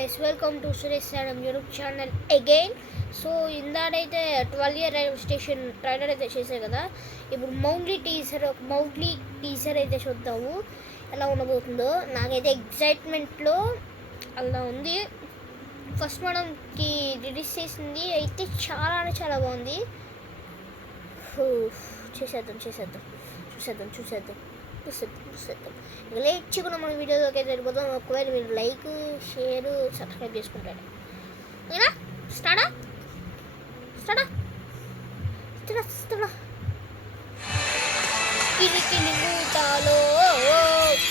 guys, welcome to Suresh Sadam YouTube channel again. So ఇందాడైతే 12 railway station trailer అయితే చేశారు కదా. ఇప్పుడు మౌగ్లీ టీజర్ అయితే చూద్దాము ఎలా ఉండబోతుందో. నాకైతే ఎగ్జైట్మెంట్లో అలా ఉంది. ఫస్ట్ మనకి రిలీజ్ చేసింది అయితే చాలా బాగుంది. చూసేద్దాం ఇంకా లేచుకున్న మన వీడియోలోకి అయితే వెళ్ళిపోతాం. ఒకవేళ మీరు లైక్ షేర్ సబ్స్క్రైబ్ చేసుకుంటారు ఓకేనా. స్టార్టా కిలికిలి మూతాలో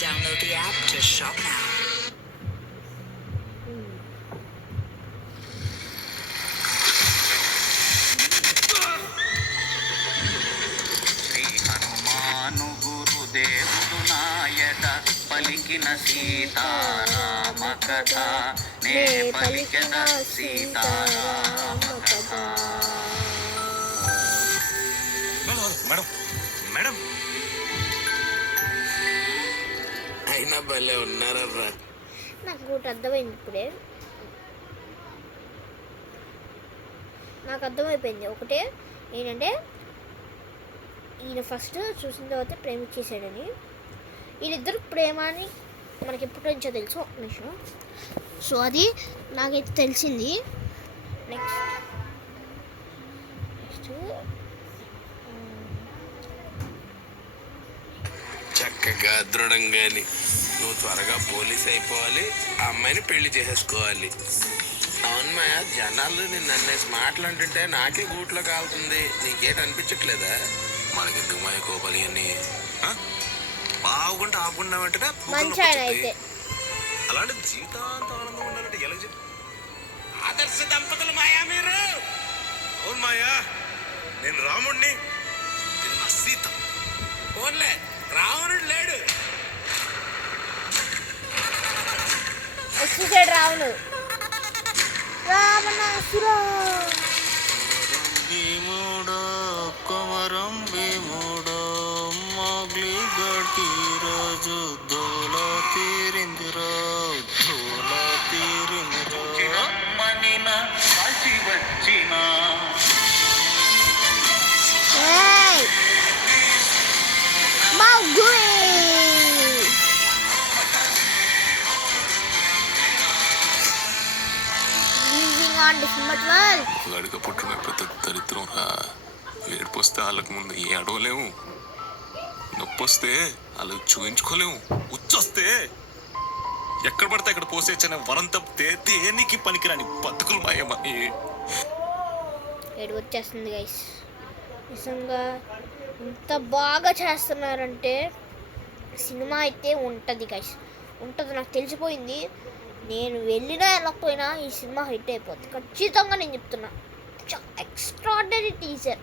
Download the app to shop now. Shri Hanuman గురుదేవుడు నాయట పలికిన సీతారామ కథ నే పలికిన సీతారామ కథ. మేడం అయినా భలే ఉన్నారర్రా. నాకు ఒకటి అర్థమైంది ఇప్పుడే. నాకు అర్థమైపోయింది ఒకటే ఏంటంటే, ఈయన ఫస్ట్ చూసిన తర్వాత ప్రేమించేసాడని. వీళ్ళిద్దరు ప్రేమ అని మనకి ఎప్పటి నుంచో తెలుసు. ఒక నిమిషం. సో అది నాకైతే తెలిసింది. నెక్స్ట్ చక్కగా దృఢంగాని నువ్వు త్వరగా పోలీస్ అయిపోవాలి, ఆ అమ్మాయిని పెళ్లి చేసేసుకోవాలి. అవును మాయ, జనాలు నిన్ను అన్నేసి మాటలంటుంటే నాకే గూట్లో కాలుతుంది. నీకేటి అనిపించట్లేదా? మనకెందుకు మాయ కోపాలి అని బాగుంటే ఆపుకుండా వెంటనే మంచి ఆయన అయితే అలాంటి జీవితాంతం ఆనందం ఉండాలంటే ఎలా చెప్పు? ఆదర్శ దంపతులు మాయా మీరు. అవును మాయా, నేను రాముడిని, నిన్న సీత. ఓన్లే రావణుడు లేడు. వచ్చేసాడు రావణుడు. రావణాసురా భీముడో కొమరం భీముడో మోగ్లీ గట్టి రోజు దోలా తీరిందిరో మనిన కాల్చి వచ్చిన గడిక పుట్టిన పెద్ద దరిద్రం రా. ఏడుపొస్తే వాళ్ళకి ముందు ఏ అడవలేము, నొప్పి వస్తే వాళ్ళకి చూయించుకోలేము, ఉచ్చొస్తే ఎక్కడ పడితే అక్కడ పోసేచ్చనే వరం తప్పితే దేనికి పనికిరాని బతుకులు మాయమని. ఏడు వచ్చేస్తుంది గైస్. నిజంగా ఇంత బాగా చేస్తున్నారంటే సినిమా అయితే ఉంటుంది గైస్, ఉంటుంది. నాకు తెలిసిపోయింది. నేను వెళ్ళినా వెళ్ళకపోయినా ఈ సినిమా హిట్ అయిపోతుంది ఖచ్చితంగా. నేను చెప్తున్నా, ఎక్స్ట్రాడినరీ టీజర్.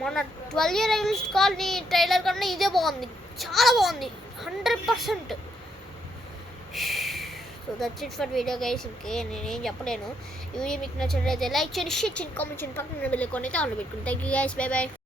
మన 12 రైల్వే కాలనీ ట్రైలర్ కన్నా ఇదే బాగుంది, చాలా బాగుంది, 100%. So that's it for video guys. ఇంకే నేనేం చెప్పలేను. ఈ వీడియో మీకు నచ్చినట్లయితే లైక్ చేయండి, షేర్ చేయండి, కామెంట్ చేయండి, పక్కన బెల్ ఐకాన్ అయితే ఆన్లో పెట్టుకోండి. Thank you guys, by by.